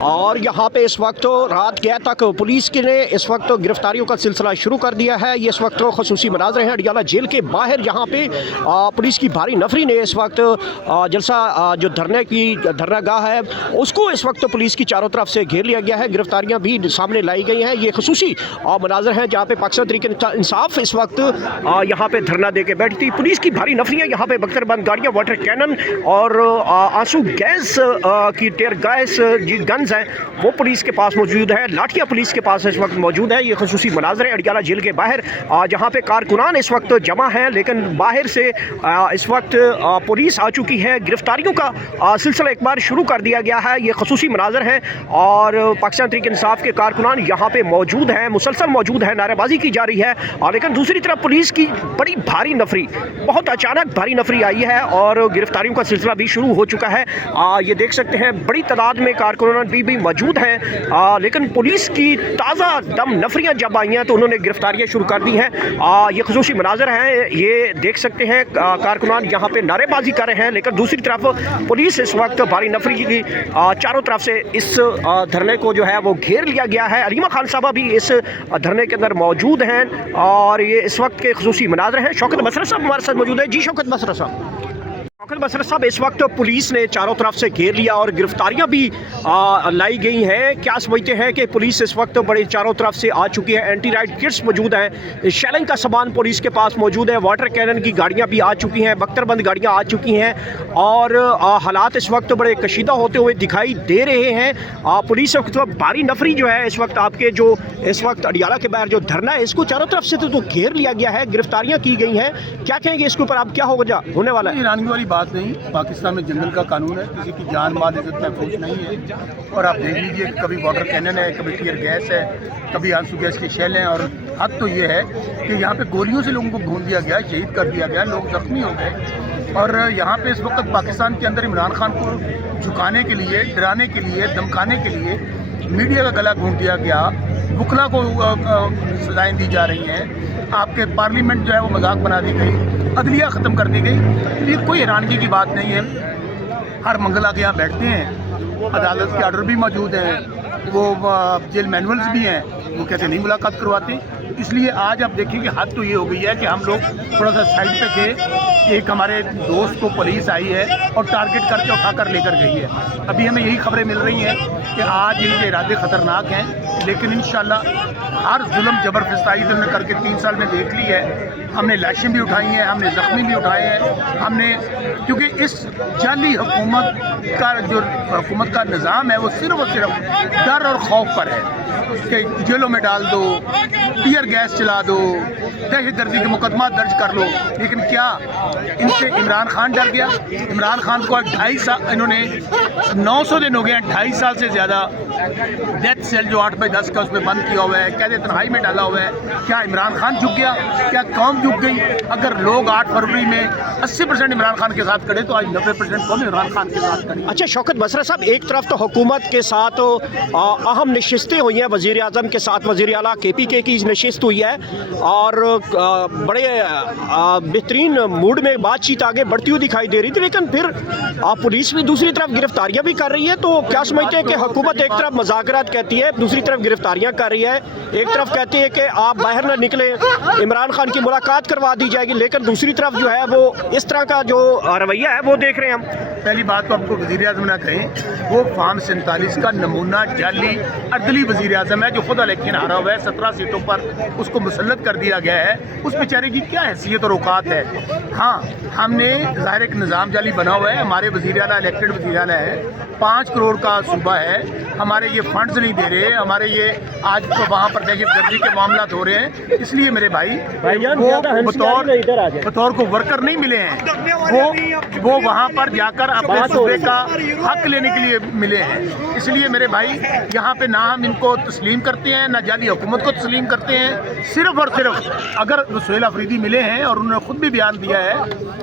اور یہاں پہ اس وقت رات گئے تک پولیس کی نے اس وقت گرفتاریوں کا سلسلہ شروع کر دیا ہے۔ یہ اس وقت خصوصی مناظر ہیں اڈیالہ جیل کے باہر، یہاں پہ پولیس کی بھاری نفری نے اس وقت جلسہ جو دھرنا گاہ ہے اس کو اس وقت پولیس کی چاروں طرف سے گھیر لیا گیا ہے۔ گرفتاریاں بھی سامنے لائی گئی ہیں۔ یہ خصوصی مناظر ہیں جہاں پہ پاکستان تحریک انصاف اس وقت یہاں پہ دھرنا دے کے بیٹھی تھی۔ پولیس کی بھاری نفریاں یہاں پہ بختر بند گاڑیاں، واٹر کینن اور آنسو گیس کی ٹیئر گیس گنز ہیں وہ پولیس کے پاس موجود ہے، لاٹھیاں پولیس کے پاس اس وقت موجود ہے۔ یہ خصوصی مناظر ہے اڈیالہ جیل کے باہر جہاں پہ کارکنان اس وقت جمع ہیں، لیکن باہر سے اس وقت پولیس آ چکی ہے۔ گرفتاریوں کا سلسلہ ایک بار شروع کر دیا گیا ہے۔ یہ خصوصی مناظر ہیں اور پاکستان تحریک انصاف کے کارکنان یہاں پہ موجود ہیں، مسلسل موجود ہیں، نعرے بازی کی جا رہی ہے، لیکن دوسری طرف پولیس کی بڑی بھاری نفری، بہت اچانک بھاری نفری آئی ہے اور گرفتاریوں کا سلسلہ بھی شروع ہو چکا ہے۔ یہ دیکھ سکتے ہیں بڑی تعداد میں کارکنان بھی موجود ہیں، لیکن پولیس کی تازہ دم نفریاں جب آئی ہیں تو انہوں نے گرفتاریاں شروع کر دی ہیں۔ یہ خصوصی مناظر ہیں، یہ دیکھ سکتے ہیں کارکنان یہاں پہ نعرے بازی کر رہے ہیں، لیکن دوسری طرف پولیس اس وقت بھاری نفری کی چاروں طرف سے اس دھرنے کو جو ہے وہ گھیر لیا گیا ہے۔ علیمہ خان صاحبہ بھی اس دھرنے کے اندر موجود ہیں اور یہ اس وقت کے خصوصی مناظر ہیں۔ شوکت مسرت صاحب ہمارے ساتھ موجود ہیں۔ جی شوکت مسرت صاحب، مسرت صاحب اس وقت پولیس نے چاروں طرف سے گھیر لیا اور گرفتاریاں بھی لائی گئی ہیں، کیا سمجھتے ہیں کہ پولیس اس وقت بڑے چاروں طرف سے آ چکی ہے؟ اینٹی رائٹ کٹس موجود ہیں، شیلنگ کا سامان پولیس کے پاس موجود ہے، واٹر کینن کی گاڑیاں بھی آ چکی ہیں، بختر بند گاڑیاں آ چکی ہیں اور حالات اس وقت بڑے کشیدہ ہوتے ہوئے دکھائی دے رہے ہیں۔ پولیس وقت بھاری نفری جو ہے اس وقت آپ کے جو اس وقت اڈیالہ کے باہر جو دھرنا ہے اس کو چاروں طرف سے تو گھیر لیا گیا ہے، گرفتاریاں کی گئی ہیں، کیا کہیں گے اس کے اوپر آپ؟ کیا ہونے والا ہے؟ ایرانی والی بات نہیں، پاکستان میں جنگل کا قانون ہے، کسی کی جان مال عزت محفوظ نہیں ہے۔ اور آپ دیکھ لیجئے کبھی واٹر کینن ہے، کبھی ٹیئر گیس ہے، کبھی آنسو گیس کے شیل ہیں، اور حد تو یہ ہے کہ یہاں پہ گولیوں سے لوگوں کو بھون دیا گیا، شہید کر دیا گیا، لوگ زخمی ہو گئے۔ اور یہاں پہ اس وقت پاکستان کے اندر عمران خان کو جھکانے کے لیے، ڈرانے کے لیے، دھمکانے کے لیے میڈیا کا گلا گھونٹ دیا گیا، وکلا کو سزائیں دی جا رہی ہیں، آپ کے پارلیمنٹ جو ہے وہ مذاق بنا دی گئی، عدلیہ ختم کر دی گئی۔ یہ کوئی حیرانگی کی بات نہیں ہے۔ ہر منگلا کے یہاں بیٹھتے ہیں، عدالت کے آرڈر بھی موجود ہیں، وہ جیل مینولز بھی ہیں، وہ کہتے نہیں ملاقات کرواتے۔ اس لیے آج آپ دیکھیں کہ حد تو یہ ہو گئی ہے کہ ہم لوگ تھوڑا سا سائڈ پہ تھے، ایک ہمارے دوست کو پولیس آئی ہے اور ٹارگٹ کر کے اٹھا کر لے کر گئی ہے۔ ابھی ہمیں یہی خبریں مل رہی ہیں کہ آج ان کے ارادے خطرناک ہیں، لیکن انشاءاللہ ہر ظلم جبر ستائی نے کر کے 3 سال میں دیکھ لی ہے۔ ہم نے لاشیں بھی اٹھائی ہیں، ہم نے زخمی بھی اٹھائے ہیں، ہم نے، کیونکہ اس جعلی حکومت کا نظام ہے وہ صرف اور صرف ڈر اور خوف پر ہے کہ جیلوں میں ڈال دو، ٹیئر گیس چلا دو، دہشت گردی کے مقدمات درج کر لو۔ لیکن کیا ان سے عمران خان ڈر گیا؟ عمران خان کو 2.5 سال، انہوں نے 900 دن ہو گئے ہیں، 2.5 سال سے زیادہ ڈیتھ سیل جو 8/10 کا اس میں بند کیا ہوا ہے، قید تنہائی میں ڈالا ہوا ہے۔ کیا عمران خان جھک گیا؟ کیا قوم جھک گئی؟ اگر لوگ 8 فروری میں 80% عمران خان کے ساتھ کھڑے تو آج 90% قوم عمران خان کے ساتھ کھڑی۔ اچھا شوکت مسرت صاحب، ایک طرف تو حکومت کے ساتھ اہم نشستیں ہوئی ہیں، وزیر اعظم کے ساتھ وزیر اعلیٰ KPK کی نشست ہوئی ہے اور بڑے بہترین موڈ میں بات چیت آگے بڑھتی ہوئی دکھائی دے رہی تھی، لیکن پھر پولیس بھی دوسری طرف گرفتاریاں بھی کر رہی ہے، تو کیا سمجھتے ہیں کہ حکومت ایک طرف مذاکرات کہتی ہے، دوسری طرف گرفتاریاں کر رہی ہے، ایک طرف کہتی ہے کہ آپ باہر نہ نکلیں، عمران خان کی ملاقات کروا دی جائے گی، لیکن دوسری طرف جو ہے وہ اس طرح کا جو رویہ ہے وہ دیکھ رہے ہیں ہم؟ پہلی بات تو آپ کو وزیر اعظم نہ کہیں، وہ فارم 47 کا نمونہ جعلی اردلی وزیر اعظم ہے جو خود الیکشن ہارا ہوا ہے، 17 سیٹوں پر اس کو مسلط کر دیا گیا ہے۔ اس بیچارے کی کیا حیثیت اور اوقات ہے؟ ہاں، ہم نے ظاہر ایک نظام جعلی بنا ہوا ہے، ہمارے وزیر اعلیٰ الیکٹڈ وزیر اعلیٰ ہے، 5 کروڑ کا صوبہ ہے، ہمارے یہ فنڈز نہیں دے رہے، ہمارے یہ آج تو وہاں پر دہشت گردی کے معاملات ہو رہے ہیں۔ اس لیے میرے بھائی وہ بطور کو ورکر نہیں ملے ہیں، وہ وہاں پر جا کر اپنے صوبے کا حق لینے کے لیے ملے ہیں۔ اس لیے میرے بھائی یہاں پہ نہ ہم ان کو تسلیم کرتے ہیں، نہ جعلی حکومت کو تسلیم کرتے ہیں۔ صرف اور صرف اگر سہیل آفریدی ملے ہیں اور انہوں نے خود بھی بیان دیا ہے